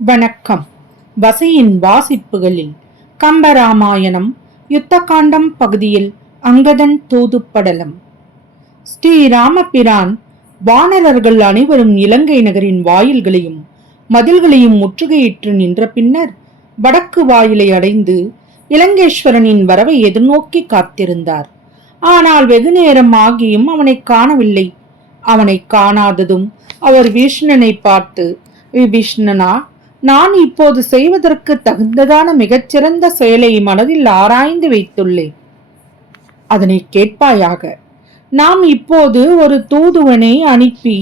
வணக்கம். வசையின் வாசிப்புகளில் கம்பராமாயணம் யுத்தகாண்டம் பகுதியில் அங்கதன் தூதுப்படலம். ஸ்ரீராமபிரான் வானரர்கள் அனைவரும் இலங்கை நகரின் வாயில்களையும் மதில்களையும் முற்றுகையிட்டு நின்ற பின்னர் வடக்கு வாயிலை அடைந்து இலங்கேஸ்வரனின் வரவை எதிர்நோக்கி காத்திருந்தார். ஆனால் வெகு நேரம் ஆகியும் அவனை காணவில்லை. அவனை காணாததும் அவர் விஷ்ணனை பார்த்து, விபீஷ்ணனா, நான் இப்போது செய்வதற்கு தகுந்ததான மிகச்சிறந்த செயலை மனதில் ஆராய்ந்து வைத்துள்ளேன். அதனை கேட்பாயாக. நாம் இப்போது ஒரு தூதுவனை அனுப்பி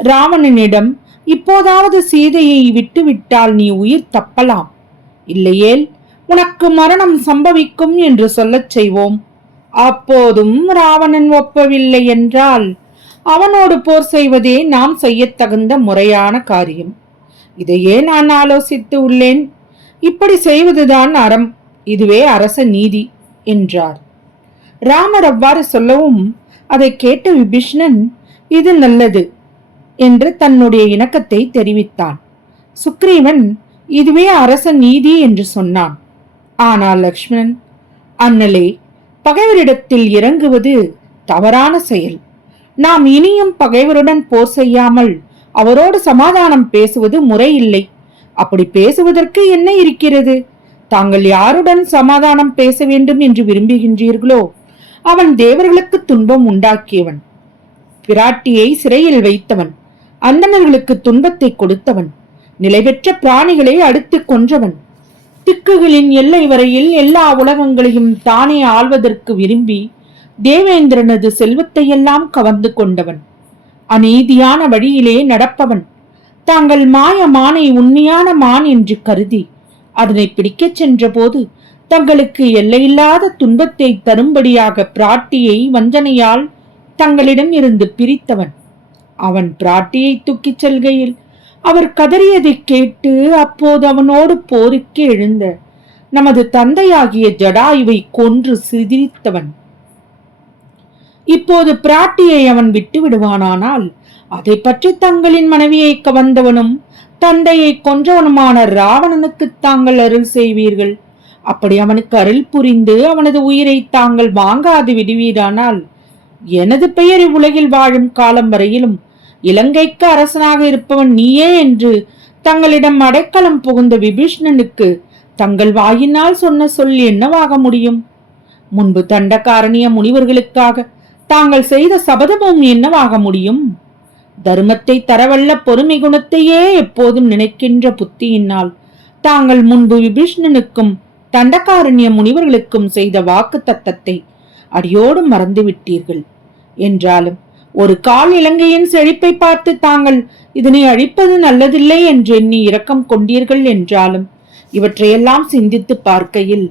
ராவணனிடம் இப்போதாவது சீதையை விட்டுவிட்டால் நீ உயிர் தப்பலாம், இல்லையேல் உனக்கு மரணம் சம்பவிக்கும் என்று சொல்லச் செய்வோம். அப்போதும் ராவணன் ஒப்பவில்லை என்றால் அவனோடு போர் செய்வதே நாம் செய்ய தகுந்த முறையான காரியம். இதையே நான் ஆலோசித்து உள்ளேன். இப்படி செய்வதுதான் அறம், இதுவே அரச நீதி என்றார். ராமர் அவ்வாறு சொல்லவும் அதை கேட்ட விபீஷ்ணன், இது நல்லது என்று தன்னுடைய இணக்கத்தை தெரிவித்தான். சுக்ரீவன் இதுவே அரச நீதி என்று சொன்னான். ஆனால் லக்ஷ்மணன், அண்ணலே, பகைவரிடத்தில் இறங்குவது தவறான செயல். நாம் இனியும் பகைவருடன் போர் செய்யாமல் அவரோடு சமாதானம் பேசுவது முறையில்லை. அப்படி பேசுவதற்கு என்ன இருக்கிறது? தாங்கள் யாருடன் சமாதானம் பேச வேண்டும் என்று விரும்புகின்றீர்களோ அவன் தேவர்களுக்கு துன்பம் உண்டாக்கியவன், பிராட்டியை சிறையில் வைத்தவன், அந்தணர்களுக்கு துன்பத்தை கொடுத்தவன், நிலைபெற்ற பிராணிகளை அடுத்து கொன்றவன், திக்குகளின் எல்லை வரையில் எல்லா உலகங்களையும் தானே ஆள்வதற்கு விரும்பி தேவேந்திரனது செல்வத்தையெல்லாம் கவர்ந்து கொண்டவன், அநீதியான வழியிலே நடப்பவன், தாங்கள் மாய மானை உண்மையான மான் என்று கருதி அதனை பிடிக்கச் சென்ற போது தங்களுக்கு எல்லையில்லாத துன்பத்தை தரும்படியாக பிராட்டியை வஞ்சனையால் தங்களிடம் இருந்து பிரித்தவன். அவன் பிராட்டியை தூக்கிச் செல்கையில் அவர் கதறியதை கேட்டு அப்போது அவனோடு போருக்கு எழுந்த நமது தந்தையாகிய ஜடாயுவை கொன்று சிரித்தவன். இப்போது பிராட்டியை அவன் விட்டு விடுவானானால் அதை பற்றி தங்களின் மனைவியை கவர்ந்தவனும் தந்தையை கொன்றவனுமான ராவணனுக்கு தாங்கள் அருள் செய்வீர்கள். அப்படி அவனுக்கு அருள் புரிந்து அவனது உயிரை தாங்கள் வாங்காது விடுவீரானால் எனது பெயர் உலகில் வாழும் காலம் வரையிலும் இலங்கைக்கு அரசனாக இருப்பவன் நீயே என்று தங்களிடம் அடைக்கலம் புகுந்த விபீஷ்ணனுக்கு தங்கள் வாயினால் சொன்ன சொல் என்னவாக முடியும்? முன்பு தண்டகாரணிய முனிவர்களுக்காக தாங்கள் செய்த சபதமும் என்னவாக முடியும்? தர்மத்தை தரவல்ல பொறுமை குணத்தையே எப்போதும் நினைக்கின்ற புத்தியினால் தாங்கள் முன்பு விபீஷ்ணனுக்கும் தண்டகாரண்ய முனிவர்களுக்கும் செய்த வாக்கு தத்தத்தை அடியோடு மறந்துவிட்டீர்கள். என்றாலும் ஒரு கால் இலங்கையின் செழிப்பை பார்த்து தாங்கள் இதனை அழிப்பது நல்லதில்லை என்று எண்ணி இரக்கம் கொண்டீர்கள். என்றாலும் இவற்றையெல்லாம் சிந்தித்து பார்க்கையில்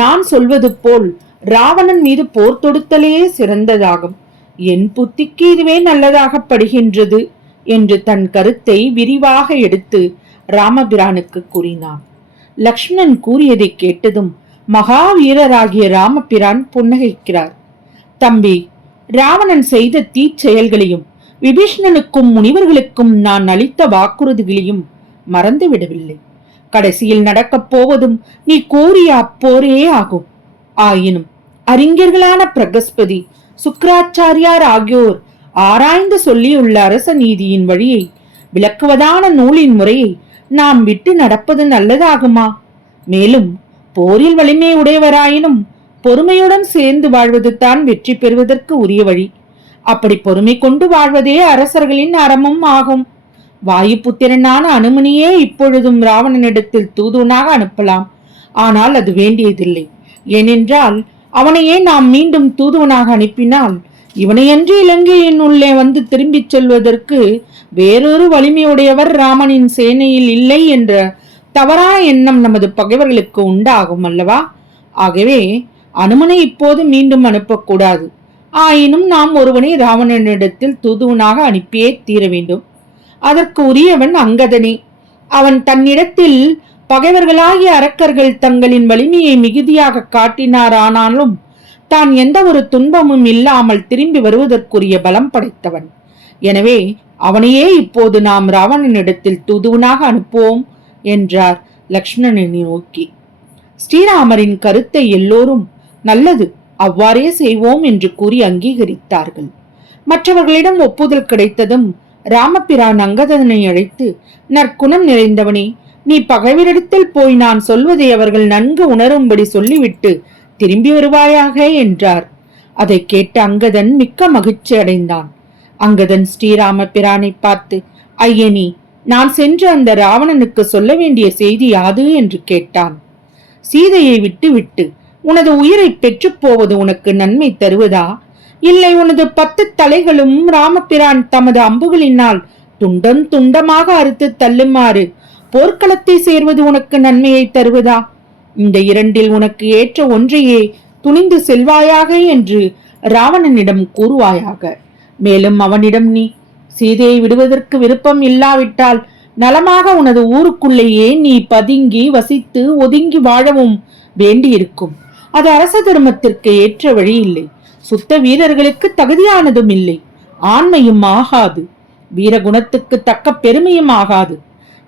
நான் சொல்வது போல் ராவணன் மீது போர் தொடுத்தலே சிறந்ததாகும். என் புத்திக்கு இதுவே நல்லதாக படுகின்றது என்று தன் கருத்தை விரிவாக எடுத்து ராமபிரானுக்கு கூறினான். லக்ஷ்மணன் கூறியதை கேட்டதும் மகாவீரராகிய ராமபிரான் புன்னகைக்கிறார். தம்பி, ராவணன் செய்த தீச்செயல்களையும் விபீஷ்ணனுக்கும் முனிவர்களுக்கும் நான் அளித்த வாக்குறுதிகளையும் மறந்து விடவில்லை. கடைசியில் நடக்கப் போவதும் நீ கூறிய அப்போரே ஆகும். ஆயினும் அறிஞர்களான பிரகஸ்பதி, சுக்ராச்சாரியார் ஆகியோர் ஆராய்ந்து சொல்லியுள்ள அரச நீதியின் வழியை விளக்குவதான நூலின் முறையை நாம் விட்டு நடப்பது நல்லதாகுமா? மேலும் போரில் வலிமை உடையவராயினும் பொறுமையுடன் சேர்ந்து வாழ்வது தான் வெற்றி பெறுவதற்கு உரிய வழி. அப்படி பொறுமை கொண்டு வாழ்வதே அரசர்களின் அறமும் ஆகும். வாயுபுத்திரனான அனுமனியே இப்பொழுதும் ராவணனிடத்தில் தூதுவனாக அனுப்பலாம். ஆனால் அது வேண்டியதில்லை. ஏனென்றால் அவனையே நாம் மீண்டும் தூதுவனாக அனுப்பினால் இவனையன்று இலங்கையின் உள்ளே வந்து திரும்பிச் செல்வதற்கு வேறொரு வலிமையுடையவர் ராமனின் சேனையில் இல்லை என்ற தவறான எண்ணம் நமது பகைவர்களுக்கு உண்டாகும் அல்லவா? ஆகவே அனுமனை இப்போது மீண்டும் அனுப்பக்கூடாது. ஆயினும் நாம் ஒருவனை ராவணனிடத்தில் தூதுவனாக அனுப்பியே தீர வேண்டும். அதற்கு உரியவன் அங்கதனே. அவன் தன்னிடத்தில் பகைவர்களாகிய அரக்கர்கள் தங்களின் வலிமையை மிகுதியாக காட்டினாரானாலும் தான் எந்த ஒரு துன்பமும் இல்லாமல் திரும்பி வருவதற்குரிய பலம் படைத்தவன். எனவே அவனையே இப்போது நாம் ராவணனிடத்தில் தூதுவனாக அனுப்புவோம் என்றார் லக்ஷ்மணனை நோக்கி. ஸ்ரீராமரின் கருத்தை எல்லோரும் நல்லது, அவ்வாறே செய்வோம் என்று கூறி அங்கீகரித்தார்கள். மற்றவர்களிடம் ஒப்புதல் கிடைத்ததும் ராமபிரான் அங்கதனை அழைத்து, நற்குணம் நிறைந்தவனே, நீ பகைவரிடத்தில் போய் நான் சொல்வதை அவர்கள் நன்கு உணரும்படி சொல்லிவிட்டு திரும்பி வருவாயாக என்றார். அதை கேட்ட அங்கதன் மிக்க மகிழ்ச்சி அடைந்தான். அங்கதன் ஸ்ரீராம பிரானை பார்த்து, ஐயனி, நான் சென்று அந்த ராவணனுக்கு சொல்ல வேண்டிய செய்தி யாது என்று கேட்டான். சீதையை விட்டு உனது உயிரை பெற்று போவது உனக்கு நன்மை தருவதா, இல்லை உனது 10 தலைகளும் ராமபிரான் தமது அம்புகளினால் துண்டம் துண்டமாக அறுத்து தள்ளுமாறு போர்க்களத்தை சேர்வது உனக்கு நன்மையை தருவதா? இந்த இரண்டில் உனக்கு ஏற்ற ஒன்றையே துணிந்து செல்வாயாக என்று ராவணனிடம் கூறுவாயாக. மேலும் அவனிடம், நீ சீதையை விடுவதற்கு விருப்பம் இல்லாவிட்டால் நலமாக உனது ஊருக்குள்ளேயே நீ பதுங்கி வசித்து ஒதுங்கி வாழவும் வேண்டியிருக்கும். அது அரச தர்மத்திற்கு ஏற்ற வழி இல்லை, சுத்த வீரர்களுக்கு தகுதியானதும் இல்லை, ஆண்மையும் ஆகாது, வீரகுணத்துக்கு தக்க பெருமையும் ஆகாது.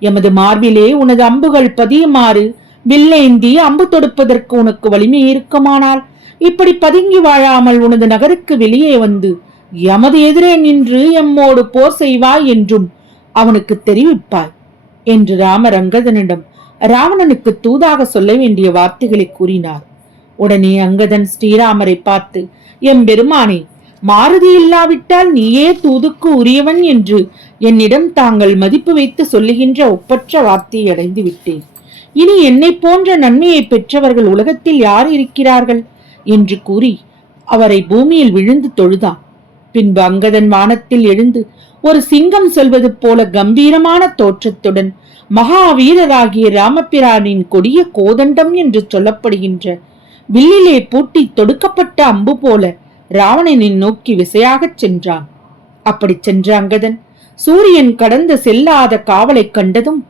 எமது மார்பிலே உனது அம்புகள் பதியுமாறு வில்லேந்தி அம்பு தொடுப்பதற்கு உனக்கு வலிமை இருக்குமானால் இப்படி பதுங்கி வாழாமல் உனது நகருக்கு வெளியே வந்து எமது எதிரே நின்று எம்மோடு போர் செய்வாய் என்றும் அவனுக்கு தெரிவிப்பாய் என்று ராமர் அங்கதனிடம் ராவணனுக்கு தூதாக சொல்ல வேண்டிய வார்த்தைகளை கூறினார். உடனே அங்கதன் ஸ்ரீராமரை பார்த்து, எம்பெருமானே, மாருதி இல்லாவிட்டால் நீயே தூதுக்கு உரியவன் என்று என்னிடம் தாங்கள் மதிப்பு வைத்து சொல்லுகின்ற ஒப்பற்ற வார்த்தையை அடைந்து விட்டேன். இனி என்னை போன்ற நன்மையை பெற்றவர்கள் உலகத்தில் யார் இருக்கிறார்கள் என்று கூறி அவரை பூமியில் விழுந்து தொழுதான். பின்பு அங்கதன் வானத்தில் எழுந்து ஒரு சிங்கம் செல்வது போல கம்பீரமான தோற்றத்துடன் மகாவீரராகிய ராமபிரானின் கொடிய கோதண்டம் என்று சொல்லப்படுகின்ற வில்லிலே பூட்டி தொடுக்கப்பட்ட அம்பு போல ராவணனை நோக்கி விசையாகச் சென்றான். அப்படி சென்ற அங்கதன் சூரியன் கடந்து செல்லாத காவலை கண்டதும்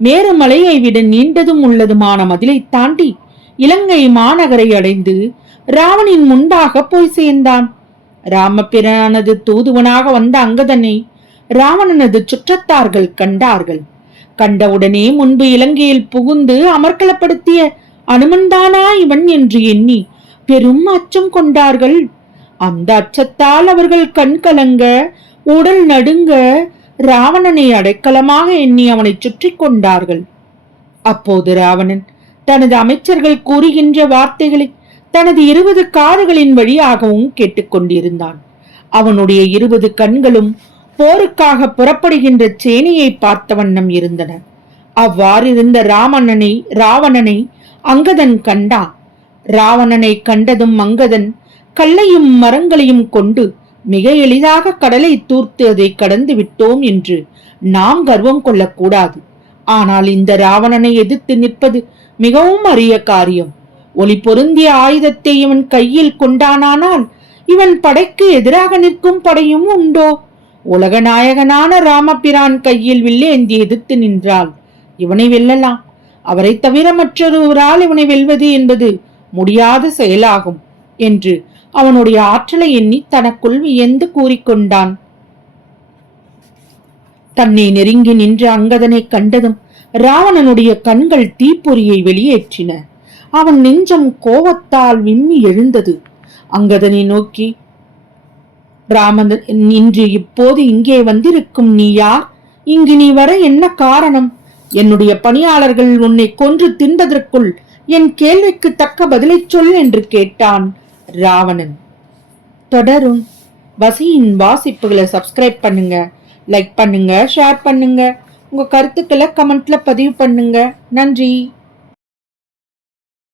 மேருமலையை விட நீண்டதும் உள்ளதுமான மதிலை தாண்டி இலங்கை மாநகரை அடைந்து ராவணின் முன்பாக போய் சேர்ந்தான். ராமபிரானது தூதுவனாக வந்த அங்கதனை ராவணனது சுற்றத்தார்கள் கண்டார்கள். கண்டவுடனே முன்பு இலங்கையில் புகுந்து அமர்க்கலப்படுத்திய அனுமன்தானா இவன் என்று எண்ணி பெரும் அச்சம் கொண்டார்கள். அந்த அச்சத்தால் அவர்கள் கண் கலங்க, உடல் நடுங்க, ராவணனை அடைக்கலமாக எண்ணி அவனை சுற்றி கொண்டார்கள். அப்போது ராவணன் தனது அமைச்சர்கள் கூறுகின்ற வார்த்தைகளை தனது 20 காதுகளின் வழியாகவும் கேட்டுக்கொண்டிருந்தான். அவனுடைய 20 கண்களும் போருக்காக புறப்படுகின்ற சேனையை பார்த்த வண்ணம் இருந்தன. அவ்வாறிருந்த ராவணனை அங்கதன் கண்டான். ராவணனை கண்டதும் அங்கதன் கல்லையும் மரங்களையும் கொண்டு மிக எளிதாக கடலை தூர்த்து அதை கடந்து விட்டோம் என்று நாம் கர்வம் கொள்ளக்கூடாது. ஆனால் இந்த ராவணனை எதிர்த்து நிற்பது மிகவும் அரிய காரியம். ஒளி பொருந்திய ஆயுதத்தை இவன் கையில் கொண்டானால் இவன் படைக்கு எதிராக நிற்கும் படையும் உண்டோ? உலக நாயகனான ராமபிரான் கையில் வில்லேந்தி எதிர்த்து நின்றால் இவனை வெல்லலாம். அவரை தவிர மற்றொருவரால் இவனை வெல்வது என்பது முடியாத செயலாகும் என்று அவனுடைய ஆற்றலை எண்ணி தனக்குள் வியந்து கூறிக்கொண்டான். தன்னை நெருங்கி நின்ற அங்கதனை கண்டதும் ராவணனுடைய கண்கள் தீப்பொறியை வெளியேற்றின. அவன் நெஞ்சம் கோபத்தால் விம்மி எழுந்தது. அங்கதனை நோக்கி, ராமன், இன்று இப்போது இங்கே வந்திருக்கும் நீ யார்? இங்கு நீ வர என்ன காரணம்? என்னுடைய பணியாளர்கள் உன்னை கொன்று தின்பதற்குள் என் கேள்விக்கு தக்க பதிலை சொல் என்று கேட்டான் ராவணன். தொடரும். வசியின் வாசிப்புகளை சப்ஸ்கிரைப் பண்ணுங்க, லைக் பண்ணுங்க, ஷேர் பண்ணுங்க, உங்க கருத்துக்களை கமெண்ட்ல பதிவு பண்ணுங்க. நன்றி.